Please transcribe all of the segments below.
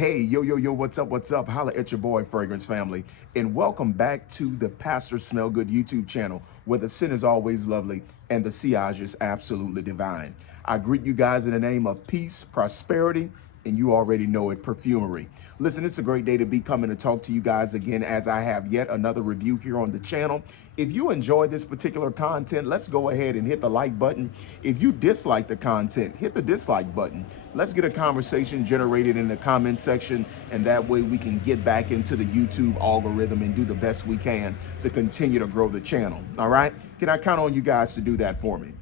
Hey, yo, what's up? Holla at your boy, Fragrance Family, and welcome back to the Pastor Smell Good YouTube channel, where the scent is always lovely and the sillage is absolutely divine. I greet you guys in the name of peace, prosperity, and you already know it, perfumery. Listen, it's a great day to be coming to talk to you guys again as I have yet another review here on the channel. If you enjoy this particular content, let's go ahead and hit the like button. If you dislike the content, hit the dislike button. Let's get a conversation generated in the comment section, and that way we can get back into the YouTube algorithm and do the best we can to continue to grow the channel. All right? Can I count on you guys to do that for me?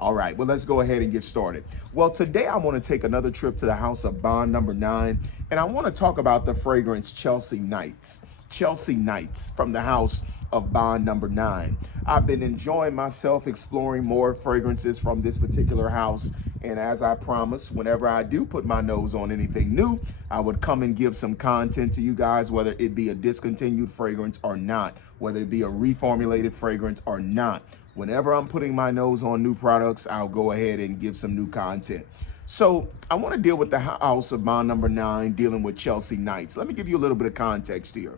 All right, well, let's go ahead and get started. Well, today I want to take another trip to the house of Bond Number 9, and I want to talk about the fragrance Chelsea Nights. Chelsea Nights from the house of Bond Number 9. I've been enjoying myself exploring more fragrances from this particular house, and as I promised, whenever I do put my nose on anything new, I would come and give some content to you guys, whether it be a discontinued fragrance or not, whether it be a reformulated fragrance or not. Whenever I'm putting my nose on new products, I'll go ahead and give some new content. So I want to deal with the house of Bond Number 9, dealing with Chelsea Nights. Let me give you a little bit of context here.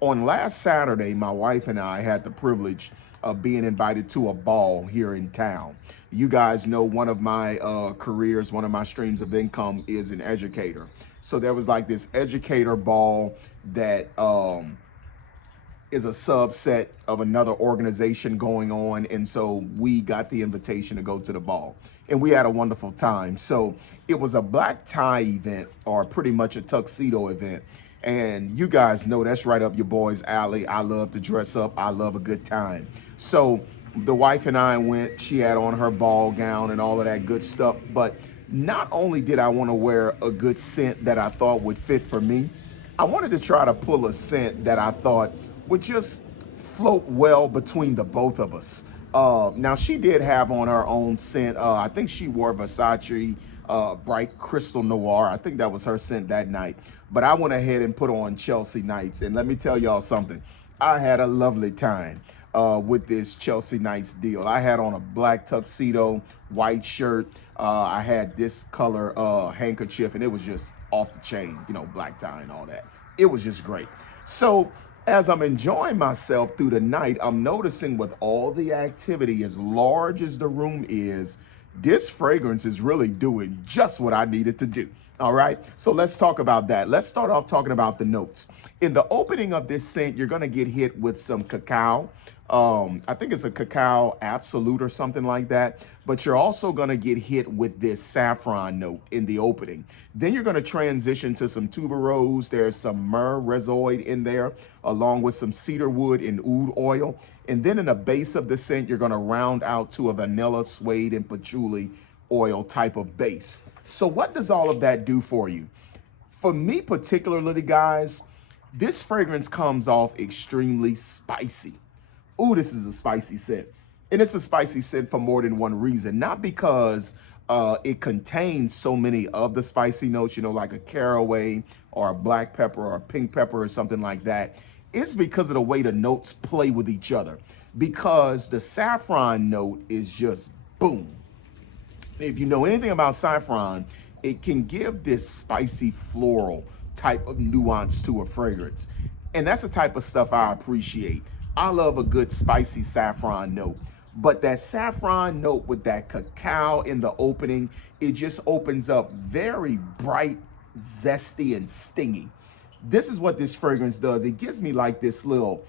On last Saturday, my wife and I had the privilege of being invited to a ball here in town. You guys know one of my careers, one of my streams of income is an educator. So there was like this educator ball that is a subset of another organization going on, and so we got the invitation to go to the ball, and we had a wonderful time. So it was a black tie event, or pretty much a tuxedo event, and you guys know that's right up your boy's alley. I love to dress up. I love a good time. So the wife and I went. She had on her ball gown and all of that good stuff, but not only did I want to wear a good scent that I thought would fit for me, I wanted to try to pull a scent that I thought would just float well between the both of us. Now, she did have on her own scent. I think she wore Versace Bright Crystal Noir. I think that was her scent that night. But I went ahead and put on Chelsea Nights. And let me tell y'all something. I had a lovely time with this Chelsea Nights deal. I had on a black tuxedo, white shirt. I had this color handkerchief, and it was just off the chain, you know, black tie and all that. It was just great. So as I'm enjoying myself through the night, I'm noticing with all the activity, as large as the room is, this fragrance is really doing just what I needed to do. All right, so let's talk about that. Let's start off talking about the notes. In the opening of this scent, you're gonna get hit with some cacao. I think it's a cacao absolute or something like that, but you're also gonna get hit with this saffron note in the opening. Then you're gonna transition to some tuberose. There's some myrrh rhezoid in there, along with some cedar wood and oud oil. And then in the base of the scent, you're gonna round out to a vanilla, suede, and patchouli oil type of base. So what does all of that do for you? For me particularly, guys, this fragrance comes off extremely spicy. Ooh, this is a spicy scent. And it's a spicy scent for more than one reason. Not because it contains so many of the spicy notes, you know, like a caraway or a black pepper or a pink pepper or something like that. It's because of the way the notes play with each other. Because the saffron note is just boom. If you know anything about saffron, it can give this spicy floral type of nuance to a fragrance. And that's the type of stuff I appreciate. I love a good spicy saffron note. But that saffron note with that cacao in the opening, it just opens up very bright, zesty, and stingy. This is what this fragrance does. It gives me like this little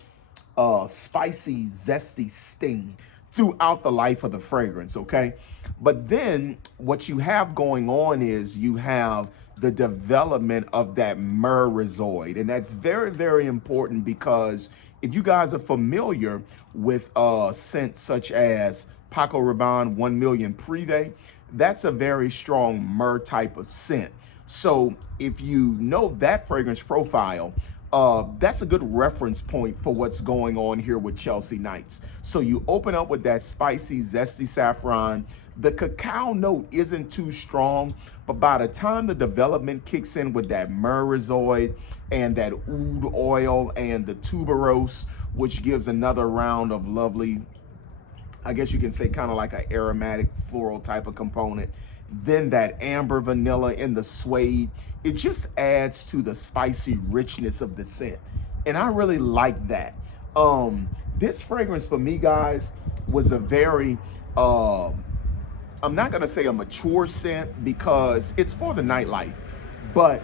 spicy, zesty sting throughout the life of the fragrance, okay? But then what you have going on is you have the development of that myrrh rhezoid. And that's very, very important because if you guys are familiar with scents such as Paco Rabanne 1 Million Privé, that's a very strong myrrh type of scent. So if you know that fragrance profile, that's a good reference point for what's going on here with Chelsea Nights. So you open up with that spicy, zesty saffron. The cacao note isn't too strong, but by the time the development kicks in with that myrrh rhezoid and that oud oil and the tuberose, which gives another round of lovely, I guess you can say kind of like an aromatic floral type of component, then that amber vanilla and the suede, it just adds to the spicy richness of the scent. And I really like that. This fragrance for me, guys, was a very I'm not gonna say a mature scent because it's for the nightlife, but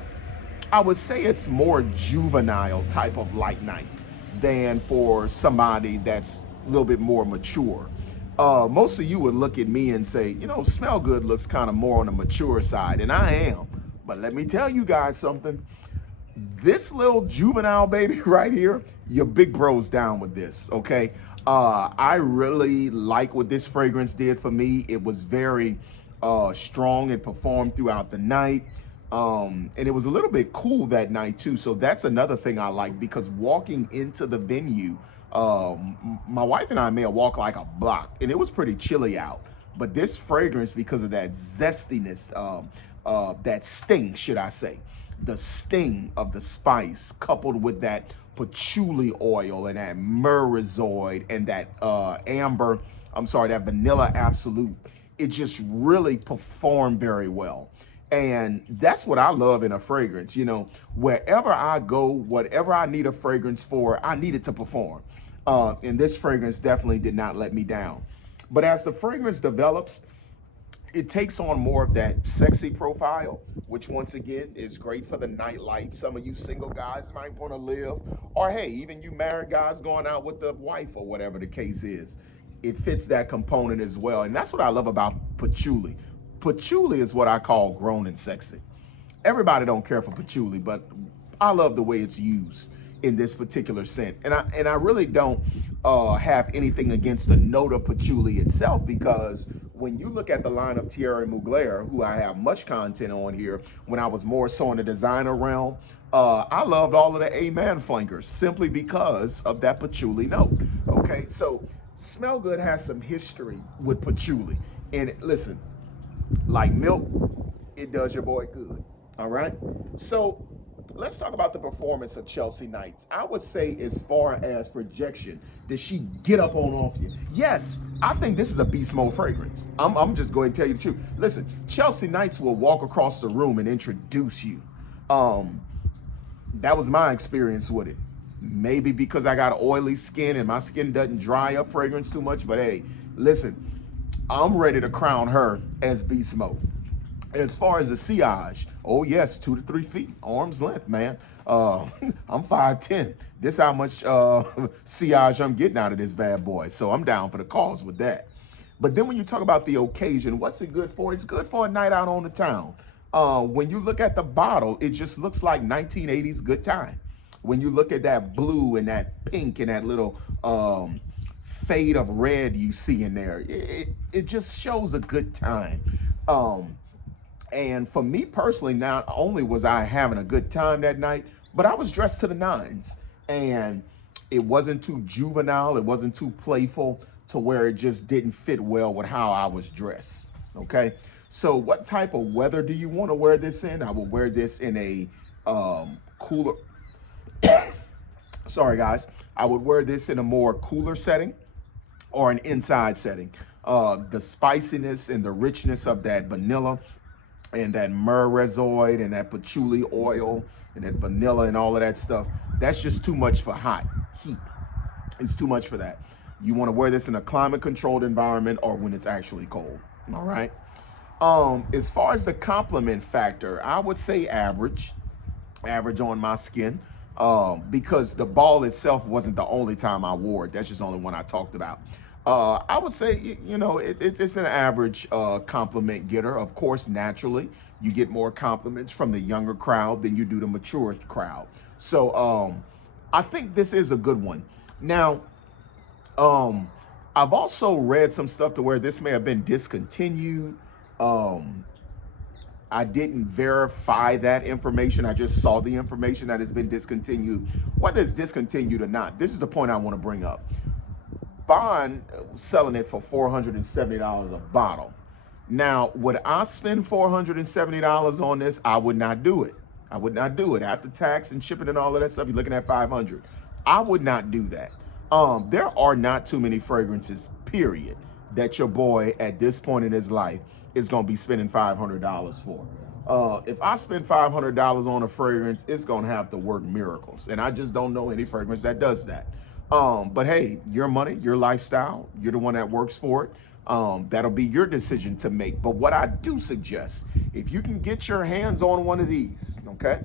I would say it's more juvenile type of light night than for somebody that's a little bit more mature. Most of you would look at me and say, you know, Smell Good looks kind of more on the mature side, and I am. But let me tell you guys something. This little juvenile baby right here, your big bro's down with this, okay? I really like what this fragrance did for me. It was very strong and performed throughout the night. And it was a little bit cool that night too. So that's another thing I like, because walking into the venue, my wife and I may have walked like a block and it was pretty chilly out. But this fragrance, because of that zestiness, that sting, should I say, the sting of the spice coupled with that patchouli oil and that myrrhizoid and that that vanilla absolute, it just really performed very well. And that's what I love in a fragrance. You know, wherever I go, whatever I need a fragrance for, I need it to perform. And this fragrance definitely did not let me down. But as the fragrance develops, it takes on more of that sexy profile, which once again is great for the nightlife. Some of you single guys might want to live, or hey, even you married guys going out with the wife or whatever the case is. It fits that component as well. And that's what I love about patchouli. Patchouli is what I call grown and sexy. Everybody don't care for patchouli, but I love the way it's used in this particular scent. And I really don't have anything against the note of patchouli itself, because when you look at the line of Thierry Mugler, who I have much content on here, when I was more so in the designer realm, I loved all of the Amen flankers simply because of that patchouli note. Okay, so Smell Good has some history with patchouli. And listen, like milk, it does your boy good. All right. So let's talk about the performance of Chelsea Knights. I would say, as far as projection, did she get up on off you? Yes, I think this is a beast mode fragrance. I'm just going to tell you the truth. Listen, Chelsea Knights will walk across the room and introduce you. That was my experience with it. Maybe because I got oily skin and my skin doesn't dry up fragrance too much, but hey, listen, I'm ready to crown her as beast mode. As far as the sillage, oh yes, 2 to 3 feet, arm's length, man. I'm 5'10". This how much sillage I'm getting out of this bad boy. So I'm down for the cause with that. But then when you talk about the occasion, what's it good for? It's good for a night out on the town. When you look at the bottle, it just looks like 1980s good time. When you look at that blue and that pink and that little fade of red you see in there, it just shows a good time. And for me personally, not only was I having a good time that night, but I was dressed to the nines. And it wasn't too juvenile, it wasn't too playful to where it just didn't fit well with how I was dressed. Okay. So what type of weather do you want to wear this in? I will wear this in a cooler. Sorry, guys. I would wear this in a more cooler setting or an inside setting. The spiciness and the richness of that vanilla and that myrrhizoid and that patchouli oil and that vanilla and all of that stuff, that's just too much for hot heat. It's too much for that. You want to wear this in a climate controlled environment or when it's actually cold. All right. As far as the compliment factor, I would say average on my skin, because the ball itself wasn't the only time I wore it. That's just only one I talked about. I would say, you know, it's an average compliment getter. Of course, naturally, you get more compliments from the younger crowd than you do the mature crowd. So I think this is a good one. Now, I've also read some stuff to where this may have been discontinued. I didn't verify that information. I just saw the information that has been discontinued. Whether it's discontinued or not, this is the point I want to bring up. Bond selling it for $470 a bottle. Now, would I spend $470 on this? I would not do it. I would not do it. After tax and shipping and all of that stuff, you're looking at $500. I would not do that. There are not too many fragrances, period, that your boy at this point in his life is going to be spending $500 for. If I spend $500 on a fragrance, it's going to have to work miracles. And I just don't know any fragrance that does that. But hey, your money, your lifestyle, you're the one that works for it. That'll be your decision to make. But what I do suggest, if you can get your hands on one of these, okay?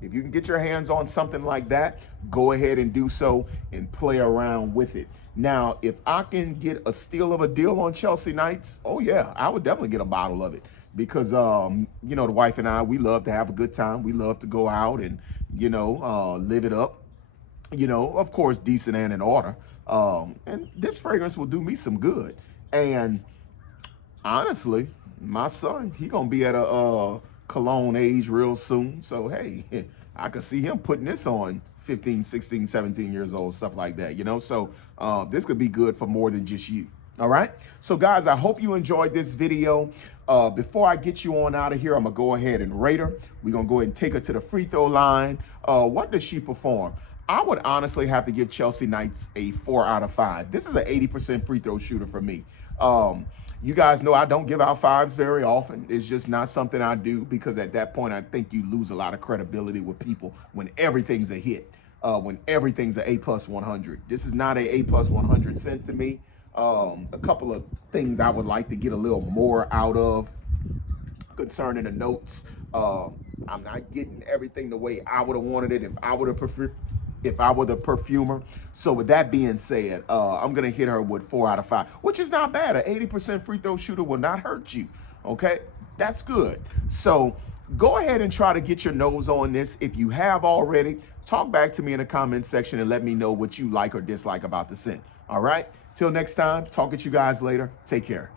If you can get your hands on something like that, go ahead and do so and play around with it. Now, if I can get a steal of a deal on Chelsea Nights, oh yeah, I would definitely get a bottle of it because, you know, the wife and I, we love to have a good time. We love to go out and, you know, live it up. You know, of course, decent and in order. And this fragrance will do me some good. And honestly, my son, he gonna be at a cologne age real soon. So, hey, I could see him putting this on 15, 16, 17 years old, stuff like that, you know? So this could be good for more than just you. All right. So, guys, I hope you enjoyed this video. Before I get you on out of here, I'm going to go ahead and rate her. We're going to go ahead and take her to the free throw line. What does she perform? I would honestly have to give Chelsea Nights a 4 out of 5. This is an 80% free throw shooter for me. You guys know I don't give out 5s very often. It's just not something I do because at that point, I think you lose a lot of credibility with people when everything's a hit, when everything's an A plus 100. This is not a plus 100 scent to me. A couple of things I would like to get a little more out of concerning the notes. I'm not getting everything the way I would have wanted it if I would have preferred. If I were the perfumer. So with that being said, I'm going to hit her with 4 out of 5, which is not bad. An 80% free throw shooter will not hurt you. Okay, that's good. So go ahead and try to get your nose on this. If you have already, talk back to me in the comment section and let me know what you like or dislike about the scent. All right, till next time, talk at you guys later. Take care.